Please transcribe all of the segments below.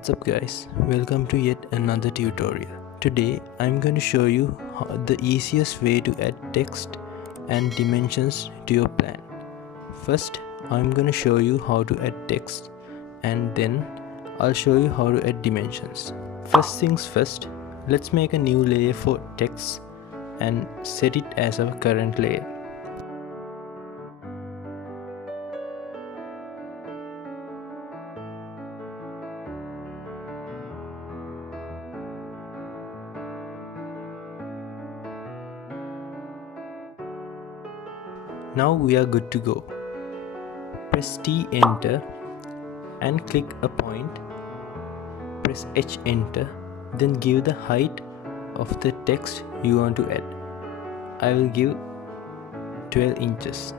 What's up guys, welcome to yet another tutorial. Today I'm going to show you the easiest way to add text and dimensions to your plan. First I'm going to show you how to add text and then I'll show you how to add dimensions. First things first, let's make a new layer for text and set it as our current layer. Now we are good to go. Press T enter and click a point. Press H enter, then give the height of the text you want to add. I will give 12 inches.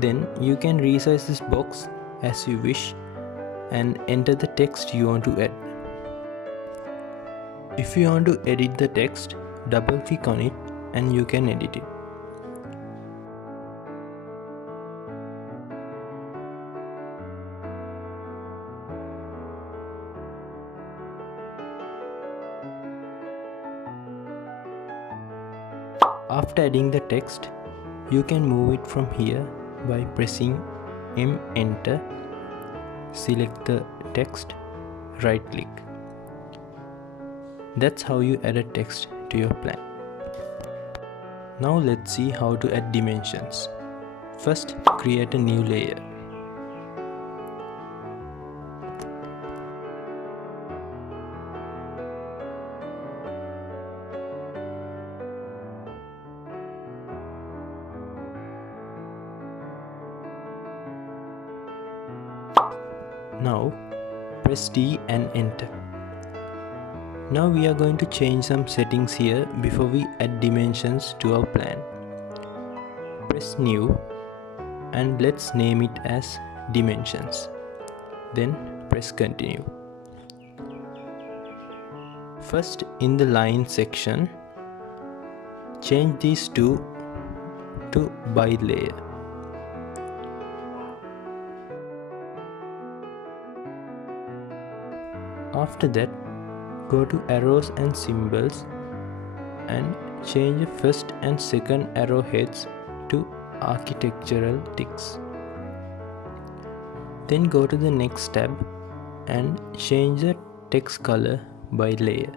Then you can resize this box as you wish and enter the text you want to add. If you want to edit the text, double click on it and you can edit it. After adding the text, you can move it from here by pressing M enter, select the text, right click. That's how you add a text to your plan. Now let's see how to add dimensions. First, create a new layer. Now press T and enter. Now we are going to change some settings here before we add dimensions to our plan. Press new and let's name it as dimensions. Then press continue. First, in the line section, change these two to by layer. After that, go to arrows and symbols and change the first and second arrow heads to architectural ticks. Then go to the next tab and change the text color by layer.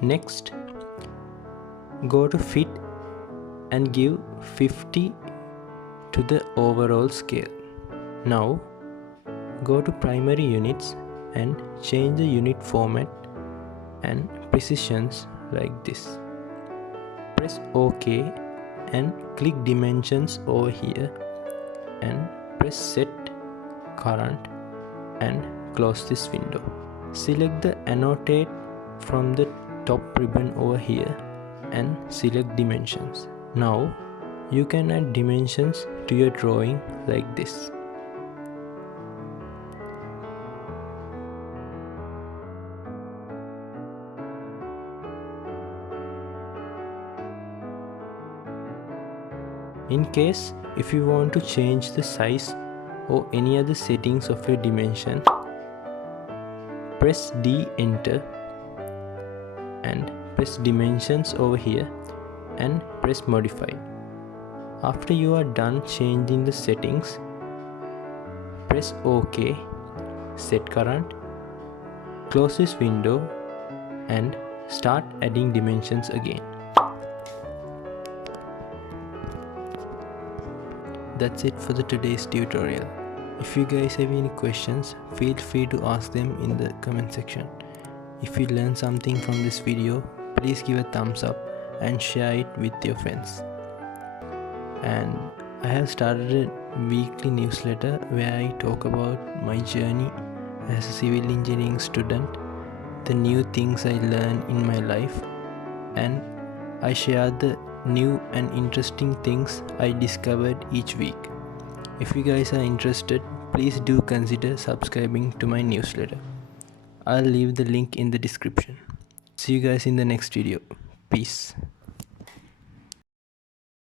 Next, go to fit and give 50 to the overall scale. Now go to primary units and change the unit format and precisions like this. Press OK and click dimensions over here and press set current and close this window. Select the annotate from the top ribbon over here and select dimensions. Now you can add dimensions to your drawing like this. In case if you want to change the size or any other settings of your dimension, press D enter and press dimensions over here and press modify. After you are done changing the settings, press OK, set current, close this window and start adding dimensions again. That's it for today's tutorial. If you guys have any questions, feel free to ask them in the comment section. If you learned something from this video, please give a thumbs up and share it with your friends. And I have started a weekly newsletter where I talk about my journey as a civil engineering student, the new things I learned in my life, and I share the new and interesting things I discovered each week. If you guys are interested, please do consider subscribing to my newsletter. I'll leave the link in the description. See you guys in the next video. Peace.